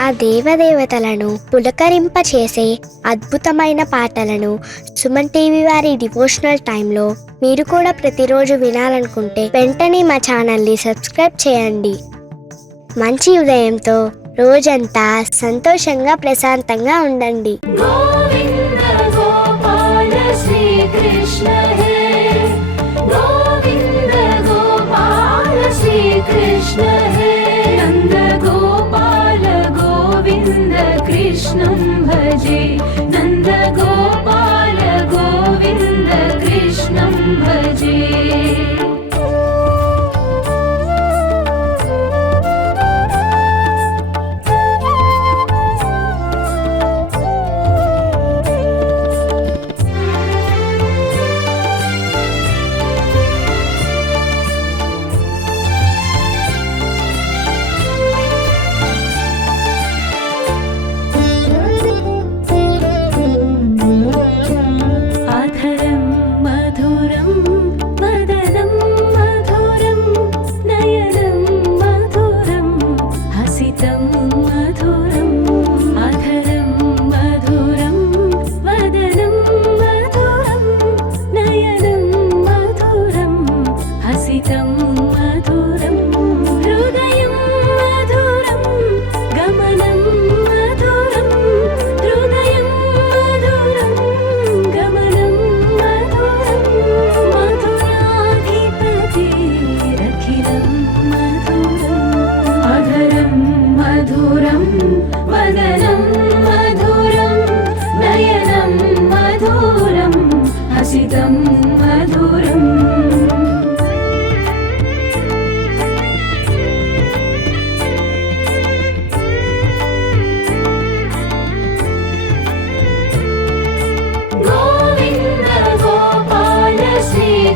ఆ దేవదేవతలను పులకరింపచేసే అద్భుతమైన పాటలను సుమన్ టీవీ వారి డివోషనల్ టైంలో మీరు కూడా ప్రతిరోజు వినాలనుకుంటే వెంటనే మా ఛానల్ని సబ్స్క్రైబ్ చేయండి. మంచి ఉదయంతో రోజంతా సంతోషంగా ప్రశాంతంగా ఉండండి. గోవింద గోపాల శ్రీకృష్ణ హే, గోవింద గోపాల శ్రీకృష్ణ హే, నంద గోపాల గోవింద కృష్ణం భజే, నంద గోపాల గోవింద కృష్ణం భజే.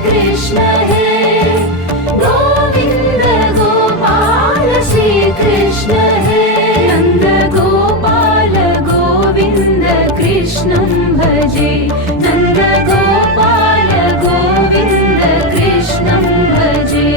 कृष्ण हे, गोविंद गोपाल श्री कृष्ण हे, नंद गोपाल गोविंद कृष्णं भजे, नंद गोपाल गोविंद कृष्णं भजे.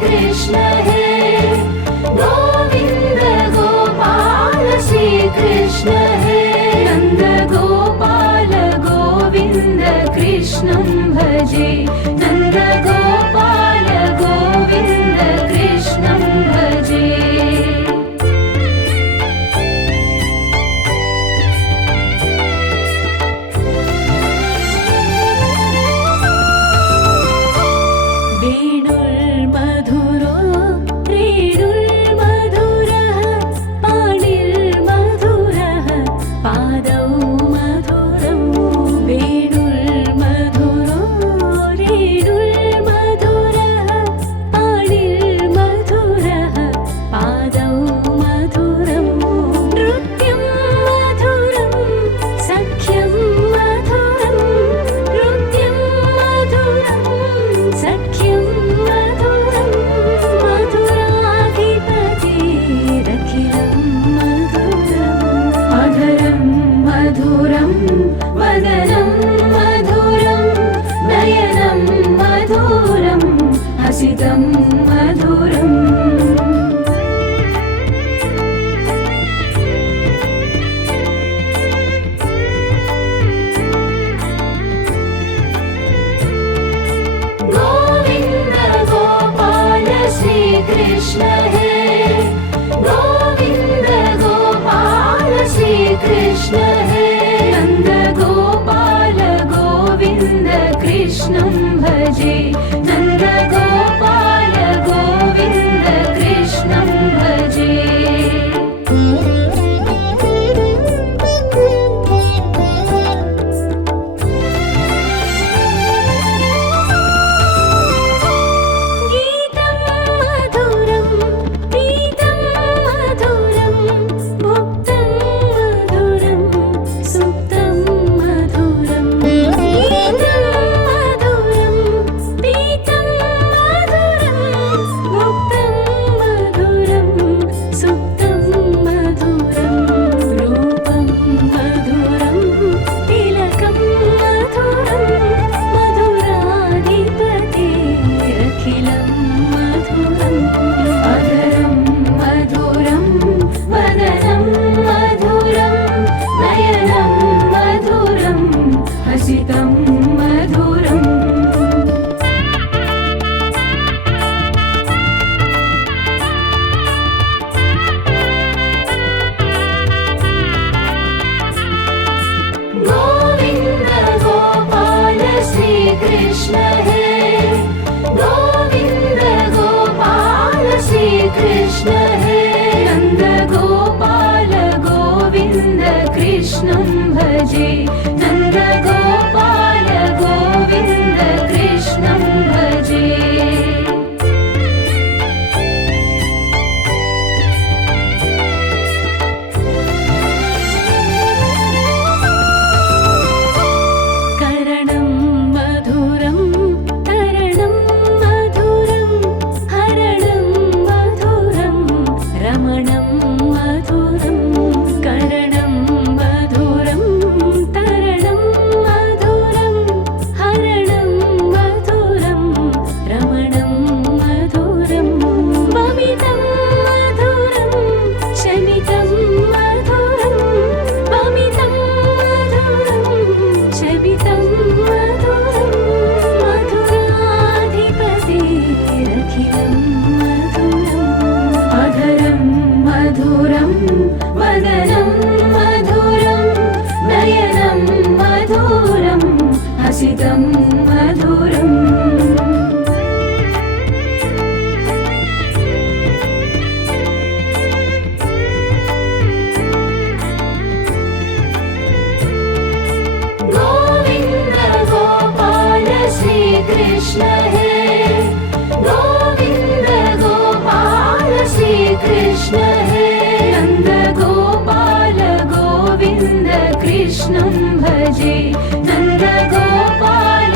कृष्ण हे, गोविंद गोपाल श्री कृष्ण हे, नंद गोपाल गोविंद कृष्णं भजे, नंद गोपाल गोविंद कृष्णं भजे. वेणुर्मधुरो कृष्ण हे गोविन्द गोपाल श्री कृष्ण हे नन्द गोपाल गोविन्द कृष्णं भजे नन्द गोपाल गोविन्द कृष्णं भजे कृष्ण हे गोविन्द गोपाल श्री कृष्ण हे नन्द गोपाल गोविन्द कृष्णं भजे नन्द गोपाल गोविन्द कृष्णं भजे वदनं मधुरं नयनं मधुरं हसितं मधुरम् गोविन्द गोपाल श्री कृष्ण हे गोविन्द गोपाल श्री कृष्ण हे नन्द गोपाल गोविन्द कृष्णं भजे नन्द गोपाल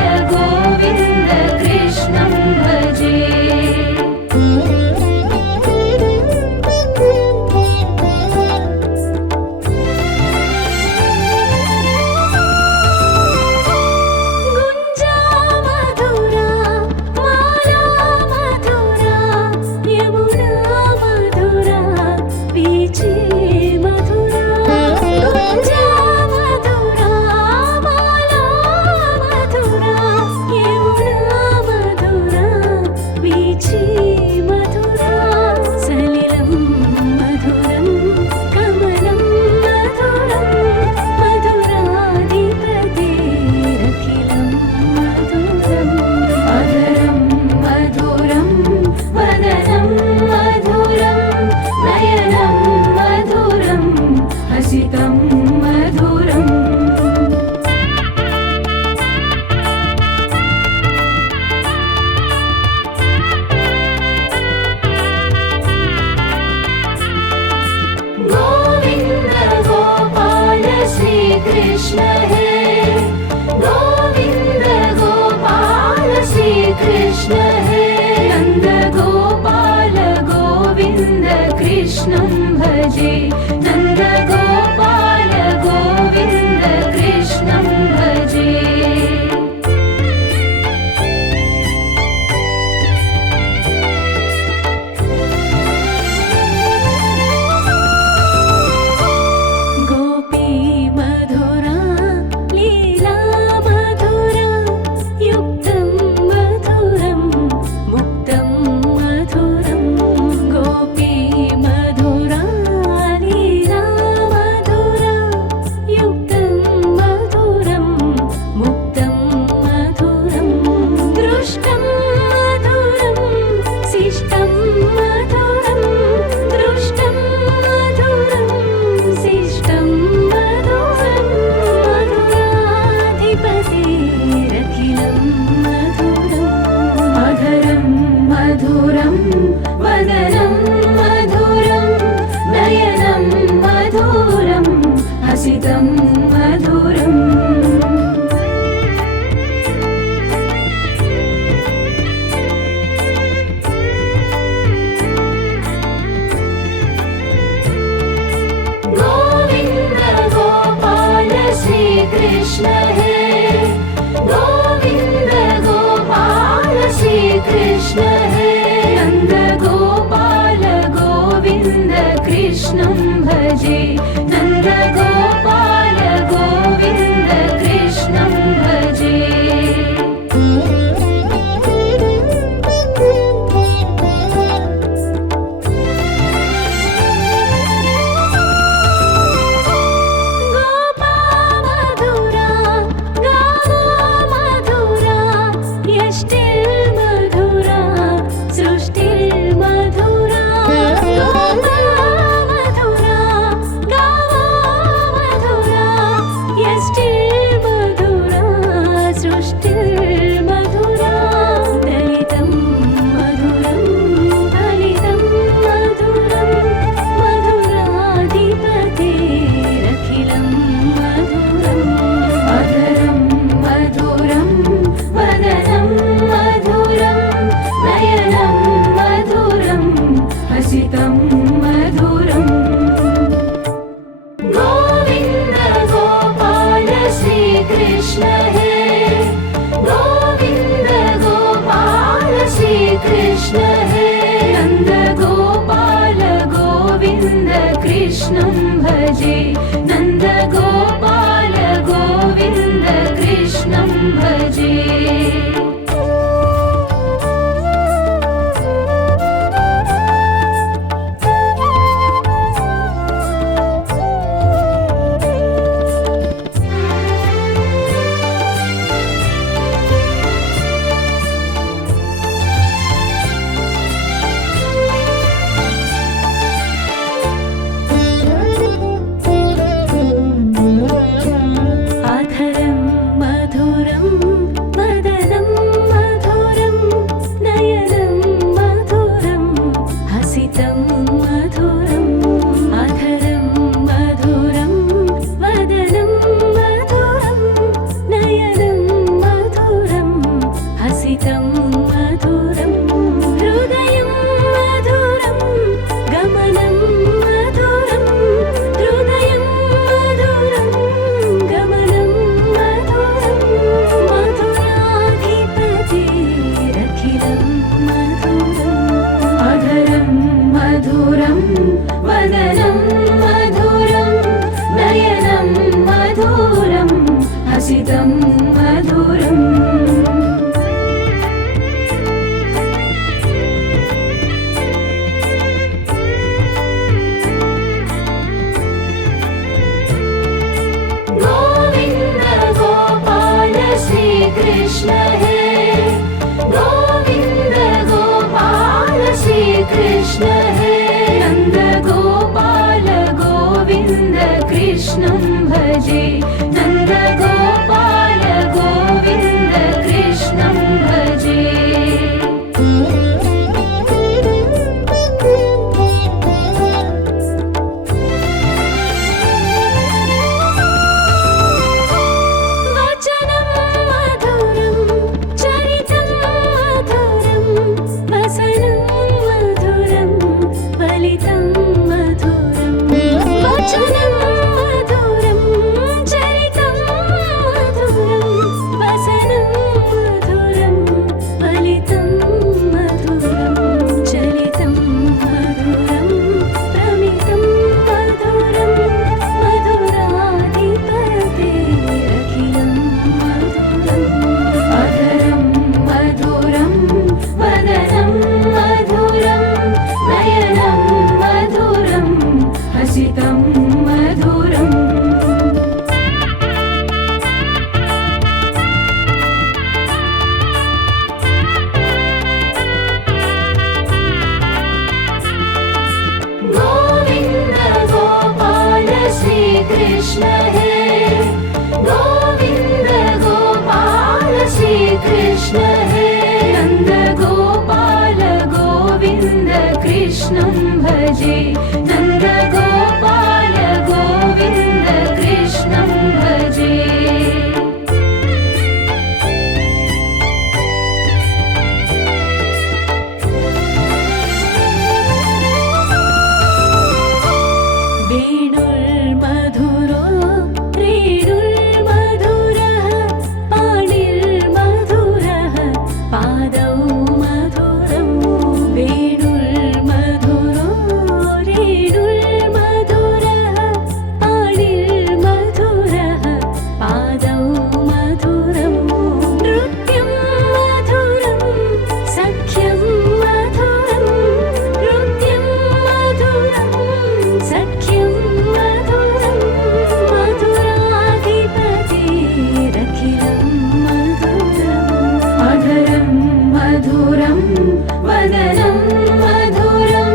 वदनं मधुरं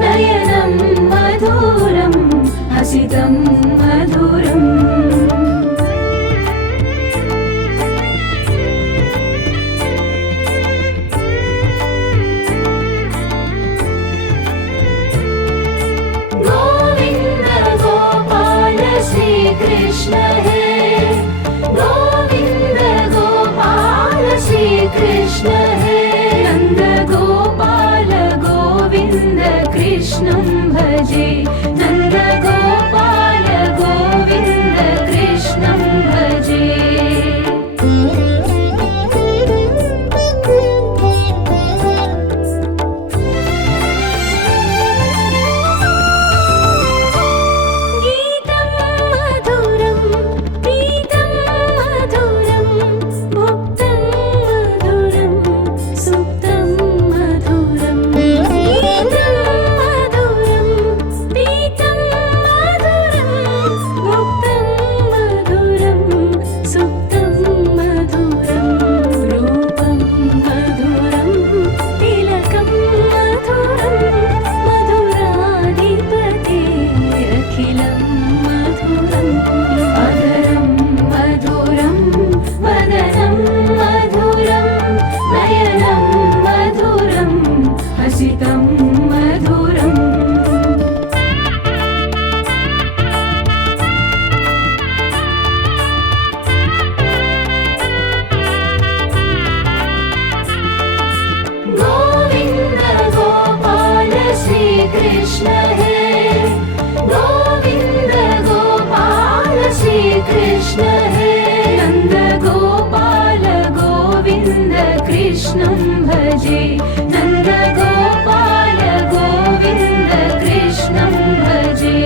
नयनं मधुरं हसितं मधुरम् गोविन्द गोपाल श्रीकृष्ण हे गोविन्द गोपाल श्रीकृष्ण हे नन्द गोपाल गोविन्द कृष्णं भजे नन्द गोपाल गोविन्द कृष्णं भजे गीतं मधुरं प्रीतं मधुरं भुक्तं मधुरं सुप्तं मधुरं गीतं मधुरं प्रीतं मधुरं भुक्तं मधुरं सुप्तं मधुरं रूपं मधुरं तिलकं मधुरं मधुराधिपतेरखिलं मधुरम् अधरं मधुरं वदनं मधुरं नयनं मधुरं हसितं मधुरम् गोविन्द गोपाल श्रीकृष्ण हे गोविन्द गोपाल श्रीकृष्ण हे नन्द गोपाल गोविन्द कृष्णं भजे नन्द गोपाल गोविन्द कृष्णं भजे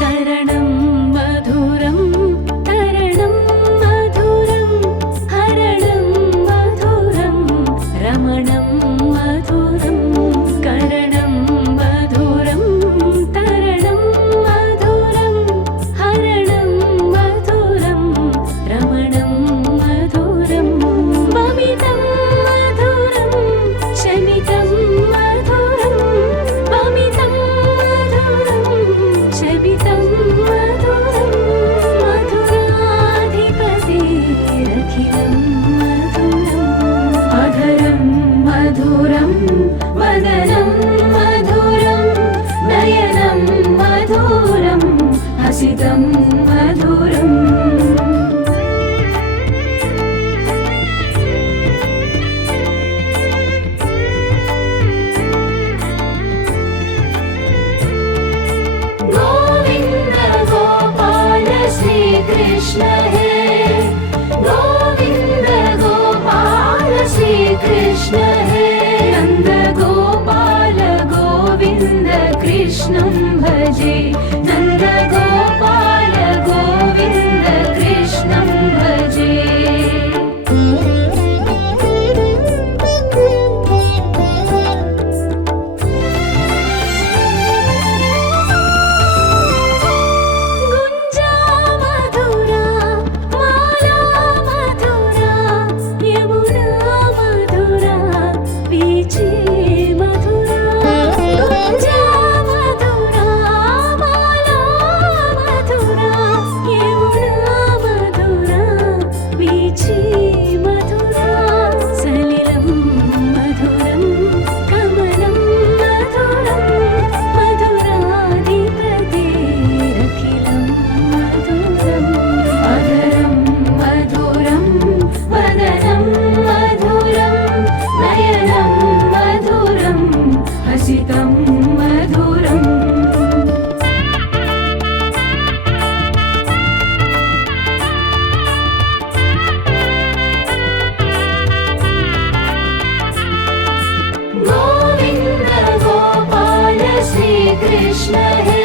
करणं मधुरं तरणं मधुरं हरणं मधुरं रमणं मधुरं करणं मधुरं तरणं मधुरं हरणं मधुरं रमणं मधुरं ममितं मधुरं शमितं मधुरं ममितं मधुरं शमितं मधुरं मधुराधिपतेरखिलं मधुरम् अधरं मधुरं वदनं मधुरं नयनं मधुरं हसितं मधुरम् गोविन्द गोपाल श्रीकृष्ण हे गोविन्द गोपाल श्रीकृष्ण हे नन्द गोपाल गोविन्द कृष्णं भजे नन्द गोपाल गोविन्द कृष्णं भजे गुञ्जा मधुरा माला मधुरा यमुना मधुरा बीचे मधुरा गुञ्जा मधुरा माला मधुरा यमुना मधुरा बीचे मधुरा सलिलं मधुरं कमलं मधुरं मधुराधिपतेरखिलं मधुरम् अधरं मधुरं वदनं मधुरं नयनं मधुरं हसितं मधुरम् गोविन्द गोपाल श्रीकृष्ण हे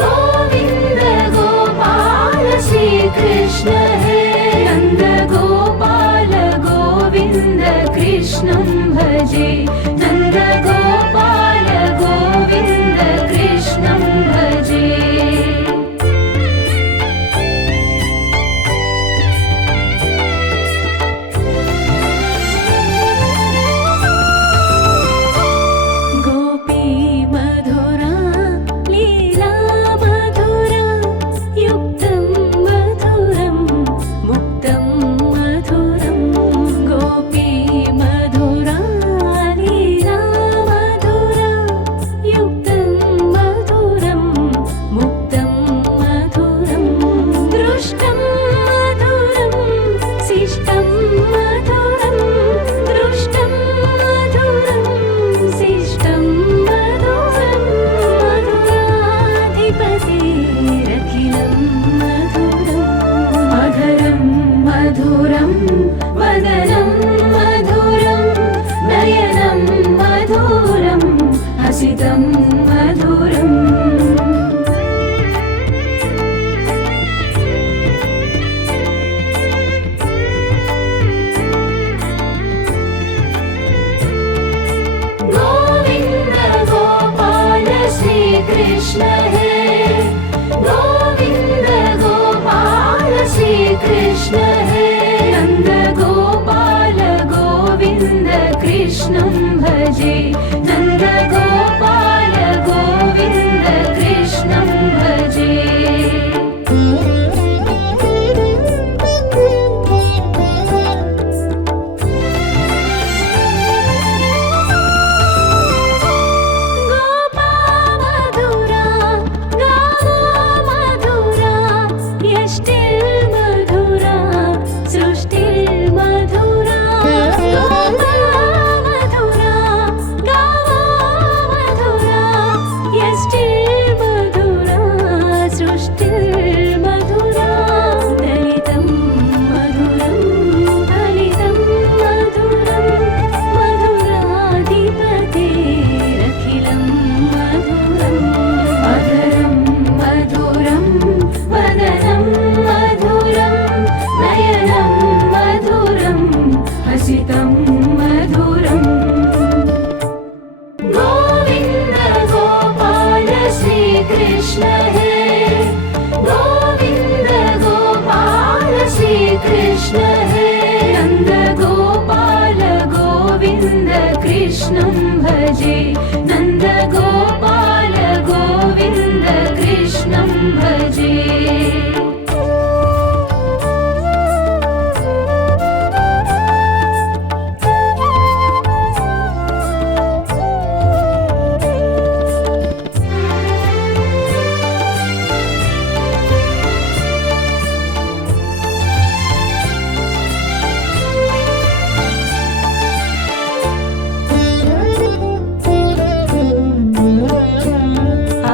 गोविन्द गोपाल श्रीकृष्ण हे नन्द गोपाल गोविन्द कृष्णं भजे नन्द गोपाल गोविन्द कृष्ण कृष्णं भजे नन्द गोपाल गोविन्द कृष्णं भजे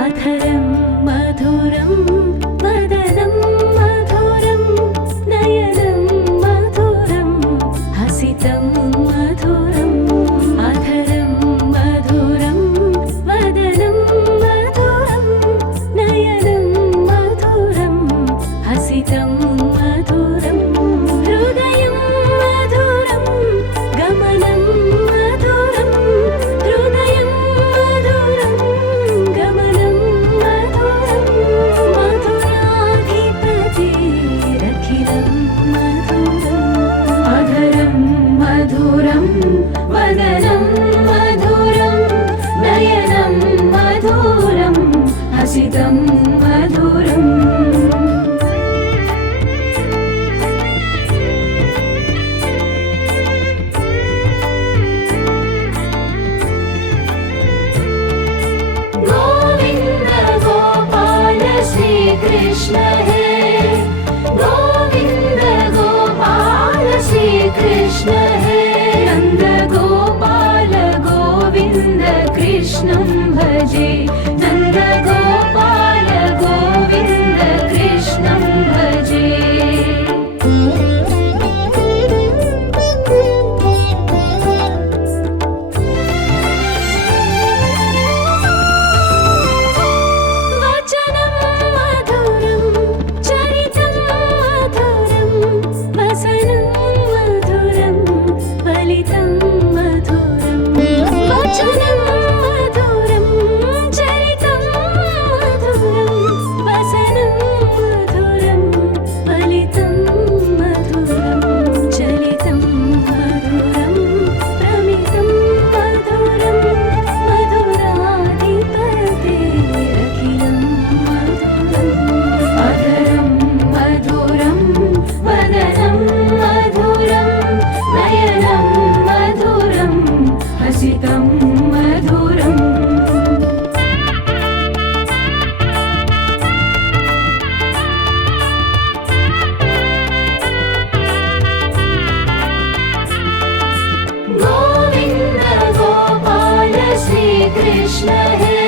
अधरं मधुरं वदनं मधुरं नयनं मधुरं हसितं मधुरम् अधरं मधुरं वदनं मधुरं नयनं मधुरं हसितं मधुरं हृदयं मधुरं गमनं मधुरं हृदयं मधुरं गमनं मधुरं मधुराधिपतिरखिलं मधुरम् अधरं मधुरं वदनं मधुरं नयनं मधुरं हसितं मधुरम् गोविन्द गोपाल श्रीकृष्ण हे गोविन्द गोपाल श्रीकृष्ण हे नन्द गोपाल गोविन्द कृष्णं भजे नन्द गोपाल गोविन्द कृष्णं भजे वचनं मधुरं चरितं मधुरं वसनं मधुरं फलितं मधुरं वचनं मधुरं चरितं मधुरं वसनं मधुरं फलितं मधुरं चलितं मधुरं प्रमितं मधुरं मधुराधिपतेरखिलं मधुरम् अधरं मधुरं वदनं मधुरं नयनं मधुरं हसितं मधुरम् गोविन्द गोपाल श्रीकृष्ण हे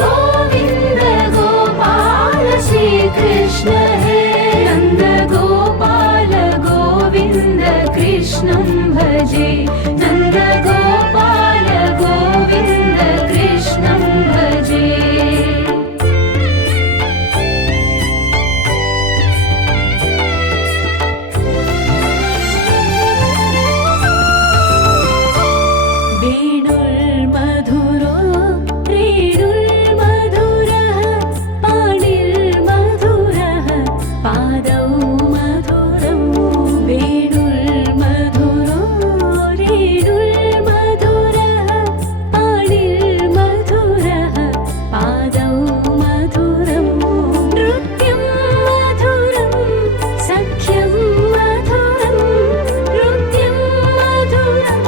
गोविन्द गोपाल श्रीकृष्ण हे नन्द गोपाल गोविन्द कृष्णं भजे नन्द गोपाल गोविन्द कृष्णं भजे वेणुर्मधुरो रेणुर्मधुरः पाणिर्मधुरः पादौ मधुरं वेणुर्मधुरो रेणुर्मधुरः पाणिर्मधुरः पादौ मधुरं नृत्यं मधुरं सख्यं मधुरं नृत्यं मधुरं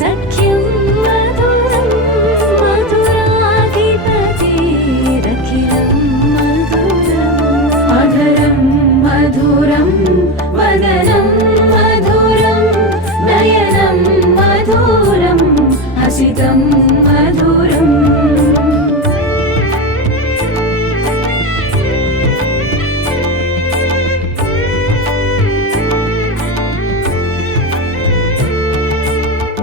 सख्यं मधुरं मधुराधिपतिरखिलं मधुरम् अधरं मधुरं वदनं मधुरं नयनं मधुरं हसितं मधुरम्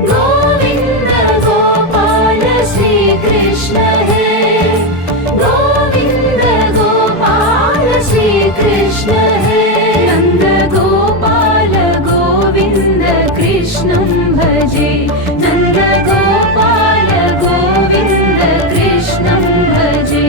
गोविन्द गोपाल श्रीकृष्ण हे गोविन्द गोपाल श्रीकृष्ण हे नन्द गोपाल गोविन्द कृष्णं भजे नन्द गोपाल गोविन्द कृष्णं भजे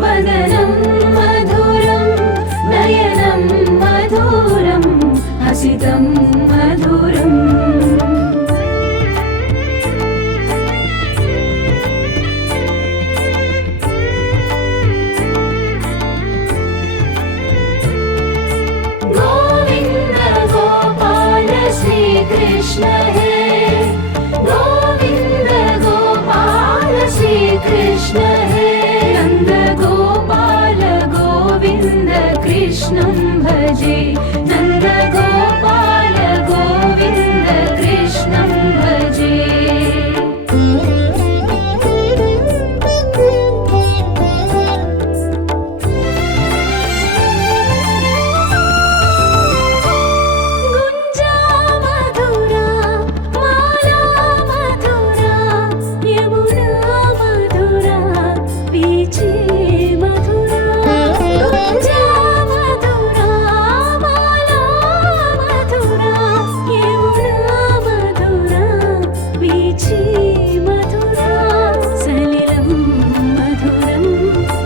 वदनं मधुरं नयनं मधुरं हसितं मधुरम् गोविन्द गोपाल श्रीकृष्ण हे गोविन्द गोपाल श्रीकृष्ण हे नन्द गोपाल गोविन्द कृष्णं भजे नन्द गोपाल गोविन्द कृष्णं भजे गुञ्जा मधुरा माला मधुरा यमुना मधुरा बीचे मधुरा गुञ्जा मधुरा माला मधुरा यमुना मधुरा बीचे मधुरा सलिलं मधुरं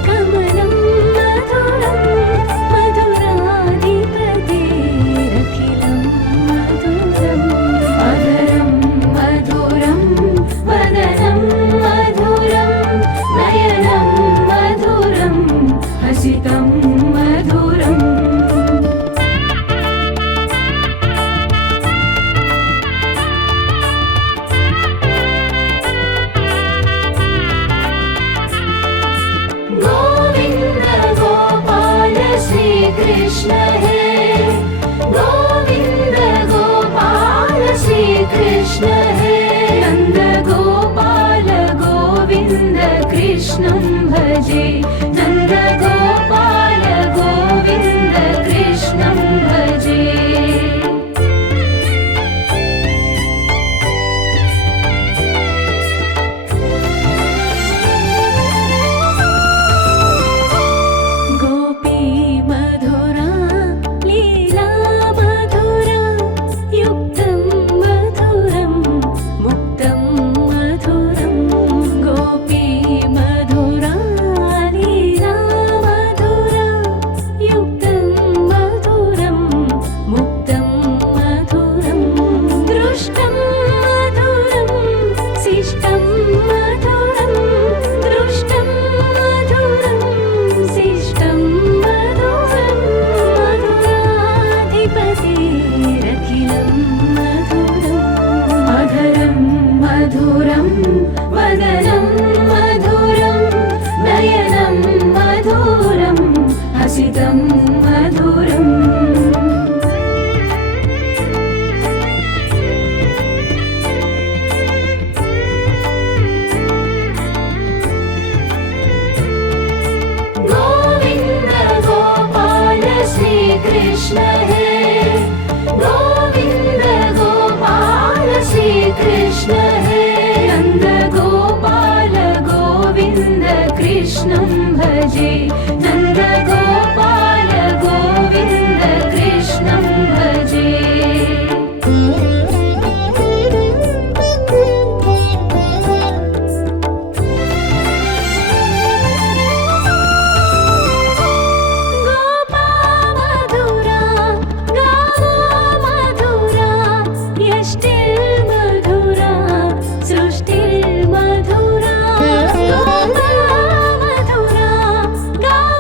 कमलं मधुरं मधुराधिपतेरखिलं मधुरम् अधरं मधुरं वदनं मधुरं नयनं मधुरं हसितं मधुरम् गोविन्द गोपाल श्रीकृष्ण हे गोविन्द गोपाल श्रीकृष्ण हे नन्द गोपाल गोविन्द कृष्णं भजे नन्द गोपाल गोविन्द कृष्णं भजे गोपी मधुरा लीला मधुरा युक्तं मधुरं मुक्तं मधुरं गोपी मधुरा लीला मधुरा युक्तं मधुरं मुक्तं मधुरं दृष्टं मधुरं शिष्टं मधुरं दृष्टं मधुरं शिष्टं मधुरं मधुराधिपतेरखिलं मधुरम् अधरं मधुरं वदनं मधुरं नयनं मधुरं हसितं मधुरम् गोविन्द गोपाल श्रीकृष्ण हे गोविन्द गोपाल श्रीकृष्ण हे नन्द गोपाल गोविन्द कृष्णं भजे नन्द गोपाल गोविन्द कृष्णं भजे गोपा मधुरा गावो मधुरा यष्टिर्मधुरा सृष्टिर्मधुरा गोपा मधुरा गावो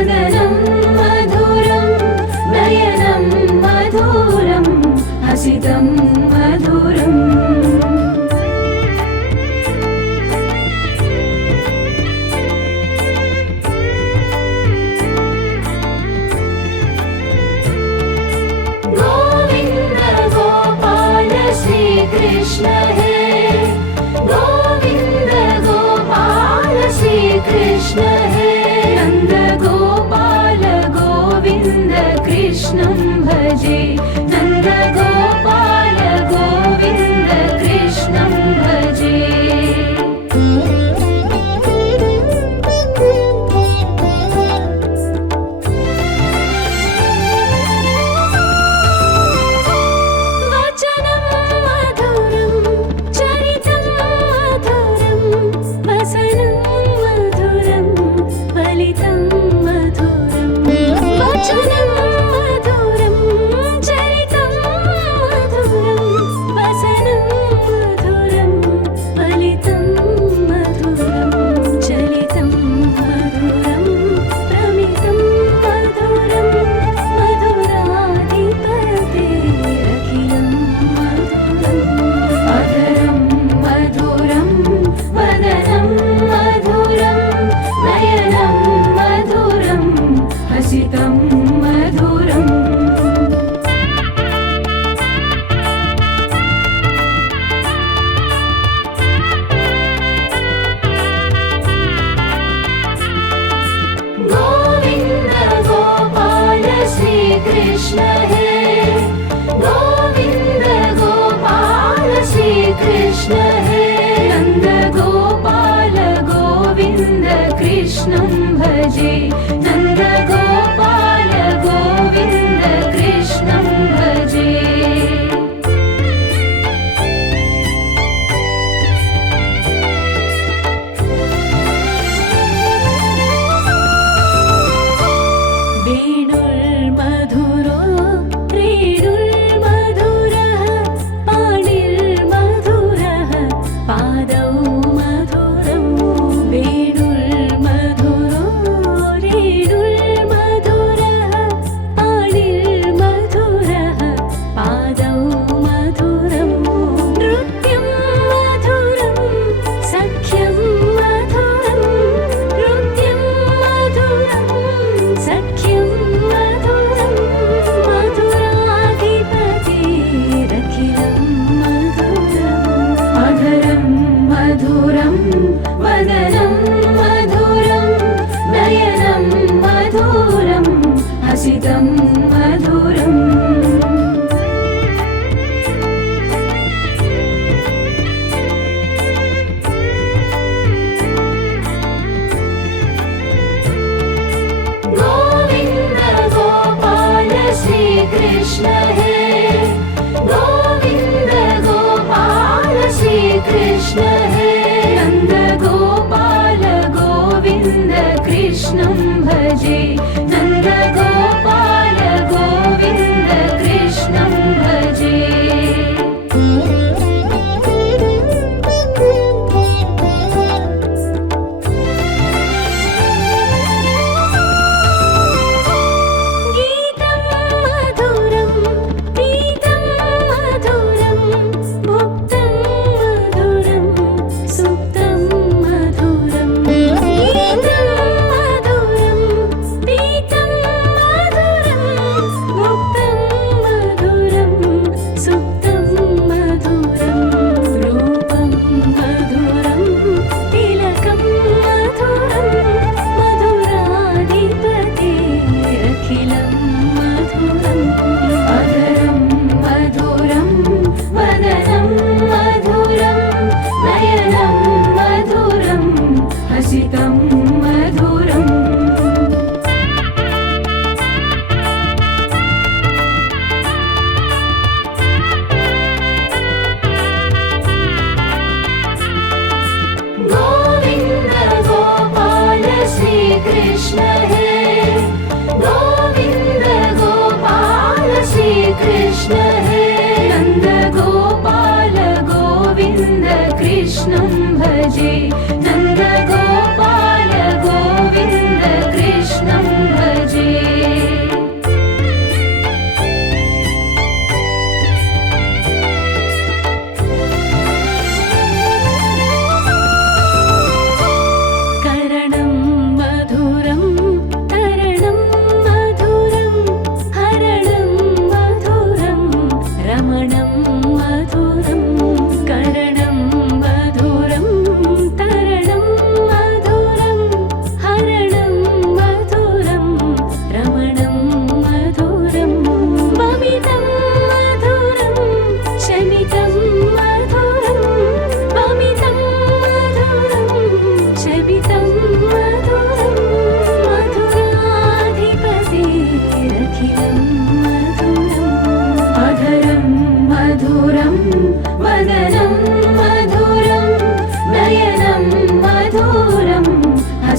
वदनं मधुरं नयनं मधुरं हसितं मधुरम् गोविन्द गोपाल श्रीकृष्ण हे गोविन्द गोपाल श्रीकृष्ण हे नन्द गोपाल गोविन्द कृष्णं भजे नन्द गोपाल गोविन्द कृष्णं भजे वचनं मधुरं चरितं मधुरं वसनं मधुरं फलितं मधुरं वचनं मधुरं चरितं मधुरं वसनं मधुरं फलितं मधुरं चलितं मधुरं प्रमितं मधुरं मधुराधिपतेरखिलं मधुरम् अधरं मधुरं वदनं मधुरं नयनं मधुरं हसितं मधुरम् गोविन्द गोपाल श्रीकृष्ण हे गोविन्द गोपाल श्रीकृष्ण हे नन्द गोपाल गोविन्द कृष्णं भजे नन्द गोपाल गोविन्द कृष्णं भजे वेणुर्मधुरो रेणुर्मधुरः पाणिर्मधुरः पादौ मधुरं वेणुर्मधुरो रेणुर्मधुरः पाणिर्मधुरः पादौ मधुरं नृत्यं मधुरं सख्यं मधुरं नृत्यं मधुरं सख्यं मधुरं मधुराधिपतेरखिलं मधुरम् अधरं मधुरं वदनं मधुरं नयनं मधुरं हसितं मधुरम् गोविन्द गोपाल श्रीकृष्ण हे गोविन्द गोपाल श्रीकृष्ण हे नन्द गोपाल गोविन्द कृष्णं भजे नन्द गोपाल गोविन्द कृष्णं भजे गीतं मधुरं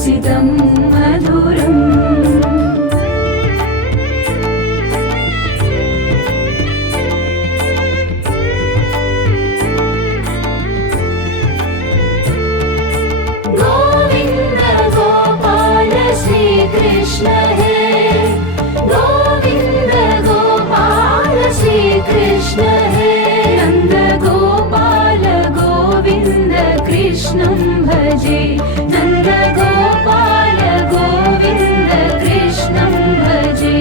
हसितं मधुरम् गोविन्द गोपाल श्रीकृष्ण हे गोविन्द गोपाल श्रीकृष्ण हे नन्द गोपाल गोविन्द कृष्णं भजे नन्द गोपाल गोविन्द कृष्णं भजे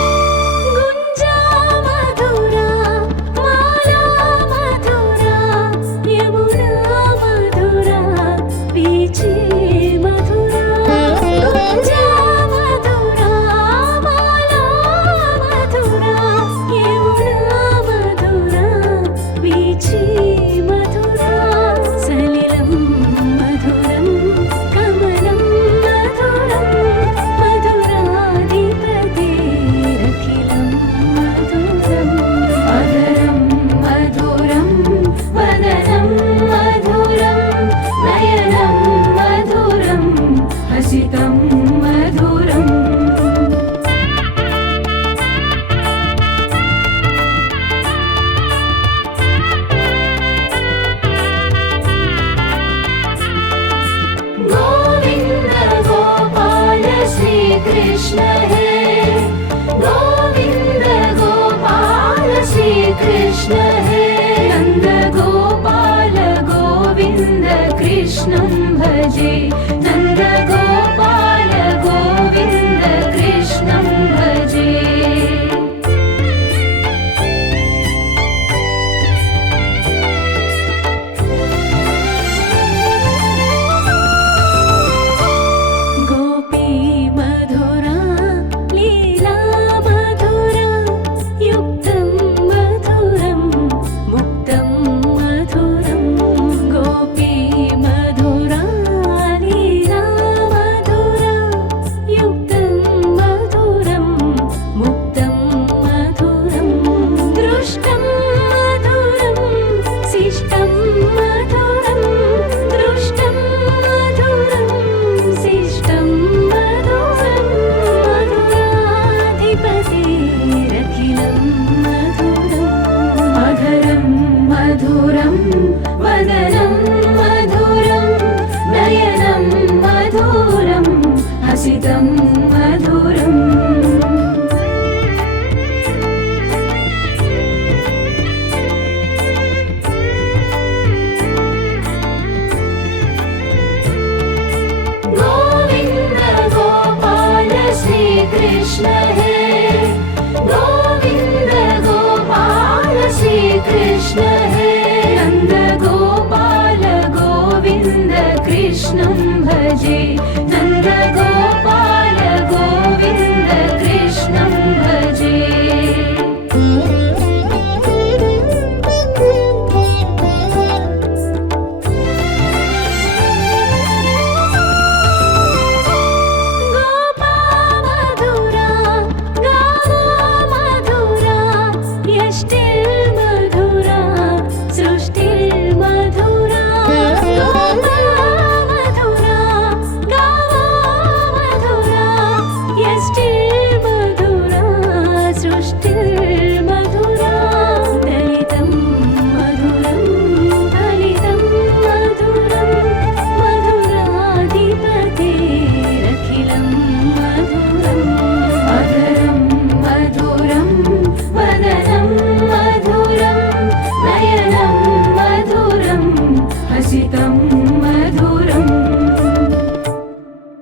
गुञ्जा मधुरा माला मधुरा यमुना मधुरा बीचे मधुरा गुञ्जा मधुरा माला मधुरा यमुना मधुरा बीचे मधुरा सलिलं मधुरं कमलं मधुरं मधुराधिपतेरखिलं मधुरम् मधुरं मधुरं वदनं मधुरं नयनं मधुरं हसितं मधुरम् गोविन्द गोपाल श्रीकृष्ण हे गोविन्द गोपाल श्रीकृष्ण हे नन्द गोपाल गोविन्द कृष्णं भजे नन्द गोपाल गोविन्द कृष्णं भजे गोपी मधुरा लीला मधुरा युक्तं मधुरं मुक्तं मधुरं गोपी मधुरा लीला मधुरा युक्तं मधुरं मुक्तं मधुरं दृष्टं मधुरं शिष्टं मधुरं दृष्टं मधुरं शिष्टं मधुरं मधुराधिपतेरखिलं मधुरं मधुरं मधुरं वदनं मधुरं नयनं मधुरं हसितं